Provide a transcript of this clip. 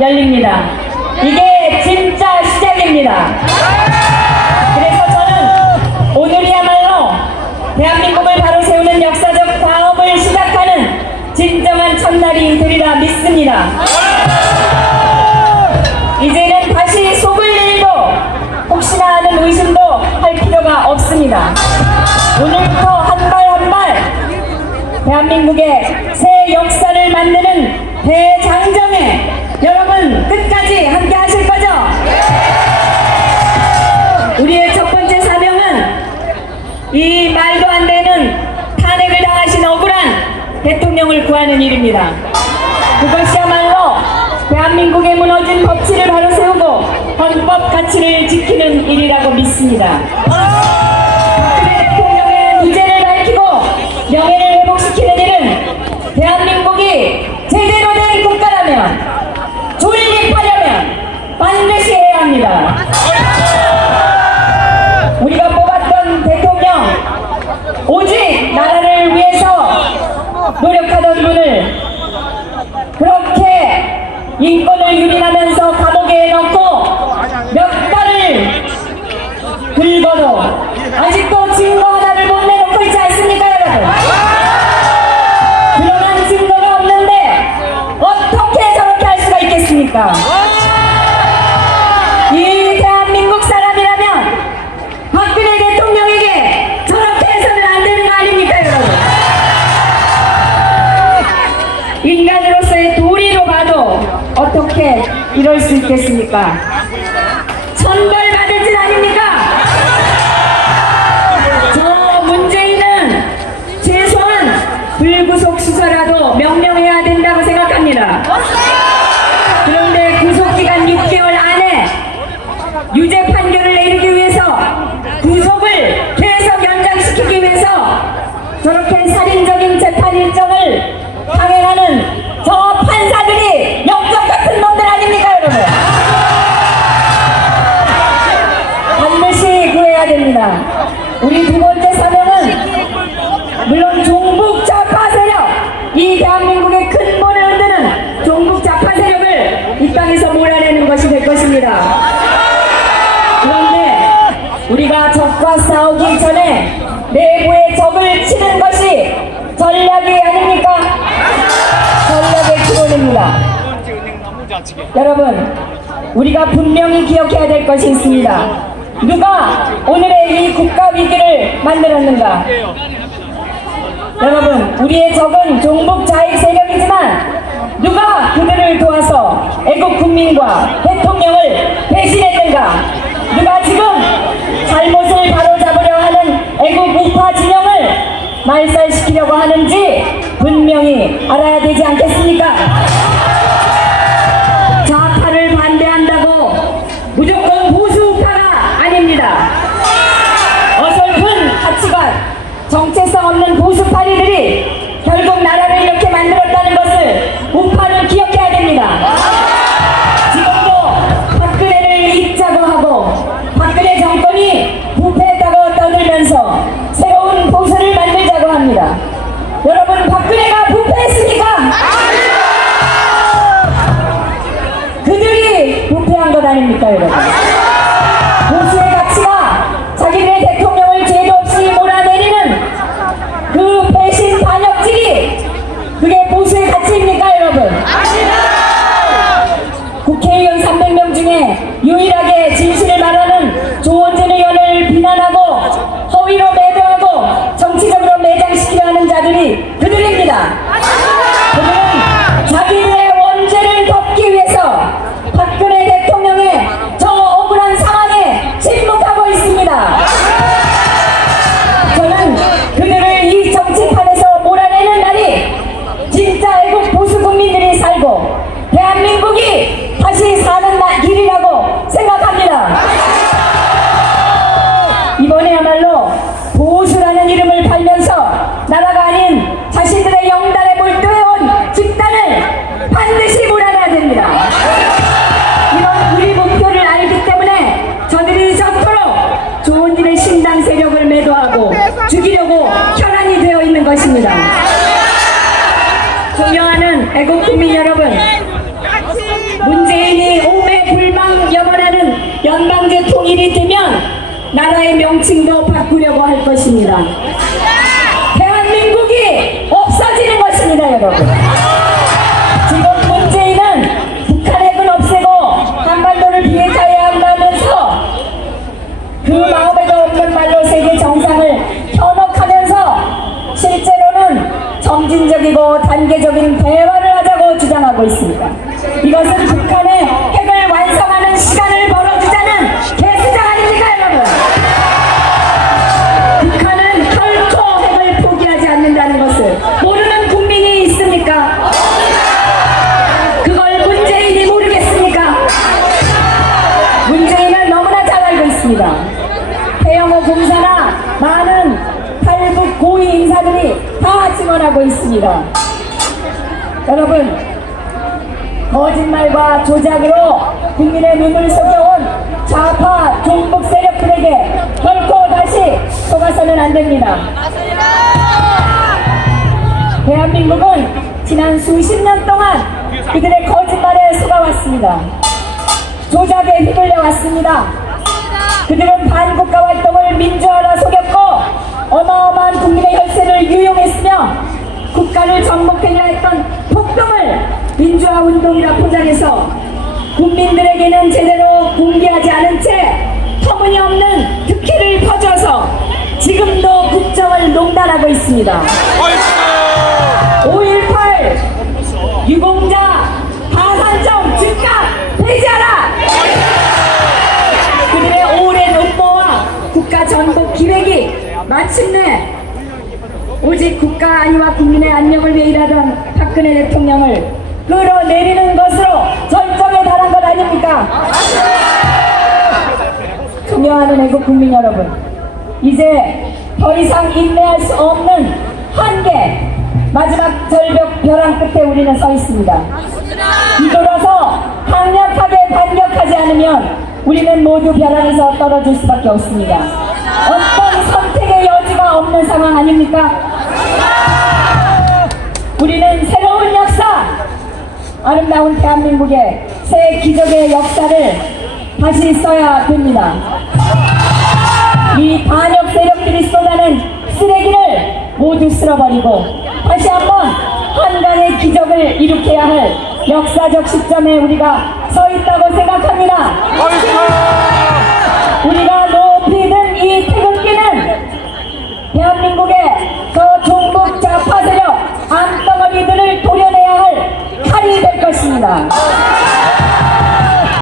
열립니다. 이게 진짜 시작입니다. 그래서 저는 오늘이야말로 대한민국을 바로 세우는 역사적 사업을 시작하는 진정한 첫날이 되리라 믿습니다. 이제는 다시 속을 일도 혹시나 하는 의심도 할 필요가 없습니다. 오늘부터 한 발 한 발 대한민국의 새 역사를 만드는 대장정에 여러분 끝까지 함께 하실 거죠? 우리의 첫 번째 사명은 이 말도 안 되는 탄핵을 당하신 억울한 대통령을 구하는 일입니다. 그것이야말로 대한민국의 무너진 법치를 바로 세우고 헌법 가치를 지키는 일이라고 믿습니다. 박근혜 대통령의 무죄를 밝히고 명예를 회복시키는 일은 대한민국이 제대로 된 국가라면 존립하려면 반드시 해야 합니다. 우리가 뽑았던 대통령 오직 나라를 위해서 노력하던 분을 그렇게 인권을 유린하면서 감옥에 넣고 몇 달을 긁어도 아직도 증거 하나를 못 내놓고 있지 않습니까, 여러분? 그러한 증거가 없는데 어떻게 저렇게 할 수가 있겠습니까? 이 대한민국 사람이라면 박근혜 대통령에게 저렇게 해서는 안 되는 거 아닙니까, 여러분? 인간으로서의 도리로 봐도 어떻게 이럴 수 있겠습니까? 천벌받을 짓 아닙니까? 저 문재인은 최소한 불구속 수사라도 명령해야 된다고 생각합니다. 그런데 구속기간 6개월 안에 유죄 판결을 내리기 위해서 구속을 계속 연장시키기 위해서 저렇게 살인적인 재판 일정을 강행하는 저 판사들이 역적 같은 놈들 아닙니까, 여러분? 반드시 구해야 됩니다. 우리 두 번째 사명은 물론 종북 좌파 세력, 이 대한민국의 근본을 흔드는 종북 좌파 세력을 이 땅에서 몰아내는 것이 될 것입니다. 그런데 우리가 적과 싸우기 전에 내부의 적을 치는 것이 전략이 아닙니까? 전략의 기본입니다. 여러분, 우리가 분명히 기억해야 될 것이 있습니다. 누가 오늘의 이 국가 위기를 만들었는가? 여러분, 우리의 적은 종북 좌익 세력이지만 누가 그들을 도와서 애국 국민과 대통령을 배신했는가? 누가 지금 잘못을 바로잡으려 하는 애국 우파 진영을 말살시키려고 하는지 분명히 알아야 되지 않겠습니까? 좌파를 반대한다고 무조건 보수 우파가 아닙니다. 어설픈 가치관, 정체성 없는 보수파리들이 결국 나라를 이렇게 만들었다는 것을 우파는 기억해야 됩니다. 지금도 박근혜를 잊자고 하고 박근혜 정권이 부패했다고 떠들면서 새로운 보수를 만들자고 합니다. 여러분, 박근혜가 부패했습니까? 그들이 부패한 것 아닙니까, 여러분? 보수의 가치가 자기들의 대통령을 죄도 없이 몰아내리는 그 배신 반역질이 그게 보수의 가치입니까, 여러분? 국회의원 300명 중에 유일하게 진실을 말하는 조원진 의원을 비난하고 허위로 매도하고 정치적으로 매장시키려 하는 자들이 그들입니다. 그들은 자기들의 원죄를 덮기 위해서 박근혜 대통령의 저 억울한 상황에 침묵하고 있습니다. 저는 그들을 이 정치판에서 몰아내는 날이 진짜 애국 보수 국민들이 살고 대한민국이 다시 사는 길이라고 생각합니다. 이번에야말로 보수라는 이름을 팔면서 나라가 아닌 자신들의 영달에 몰두해온 집단을 반드시 몰아내야 됩니다. 이런 우리 목표를 알기 때문에 저들이 적도록 조원진의 신당 세력을 매도하고 죽이려고 혈안이 되어 있는 것입니다. 존경하는 애국 국민 여러분, 문재인 나라의 명칭도 바꾸려고 할 것입니다. 대한민국이 없어지는 것입니다, 여러분. 지금 문재인은 북한 핵은 없애고 한반도를 비핵화해야 한다면서 그 마음에도 없는 말로 세계 정상을 현혹하면서 실제로는 점진적이고 단계적인 대화를 하자고 주장하고 있습니다. 이것은 북한의 핵을 완성하는 시간을 벌어주자는 개수작 아닙니까, 여러분? 북한은 결코 핵을 포기하지 않는다는 것을 모르는 국민이 있습니까? 그걸 문재인이 모르겠습니까? 문재인은 너무나 잘 알고 있습니다. 태영호 공사나 많은 탈북 고위 인사들이 다 증언하고 있습니다. 여러분, 거짓말과 조작으로 국민의 눈을 속여온 좌파 종북 세력들에게 결코 다시 속아서는 안 됩니다. 대한민국은 지난 수십 년 동안 그들의 거짓말에 속아왔습니다. 조작에 휘둘려 왔습니다. 그들은 반국가 활동을 민주화라 속였고 어마어마한 국민의 혈세를 유용했으며 국가를 정복하려 했던 폭동을 민주화 운동이라 포장해서 국민들에게는 제대로 공개하지 않은 채 터무니없는 특혜를 퍼줘서 지금도 국정을 농단하고 있습니다. 5.18 유공자 하산정 즉각 폐지하라! 그들의 오랜 음모와 국가 전복 기획이 마침내 오직 국가 안위와 국민의 안녕을 위해 일하던 박근혜 대통령을 끌어내리는 것으로 절정에 달한 것 아닙니까? 존경하는 애국 국민 여러분, 이제 더 이상 인내할 수 없는 한계, 마지막 절벽 벼랑 끝에 우리는 서 있습니다. 뒤돌아서 강력하게 반격하지 않으면 우리는 모두 벼랑에서 떨어질 수밖에 없습니다. 어떤 선택의 여지가 없는 상황 아닙니까? 우리는 새로운 역사, 아름다운 대한민국의 새 기적의 역사를 다시 써야 됩니다. 이 반역 세력들이 쏟아낸 쓰레기를 모두 쓸어버리고 다시 한번 한강의 기적을 일으켜야 할 역사적 시점에 우리가 서 있다고 생각합니다. 우리가 높이 든 이 태극기는 대한민국의 저 종북 좌파 세력 암덩어리들을 도려내야 할 칼이 될 것입니다.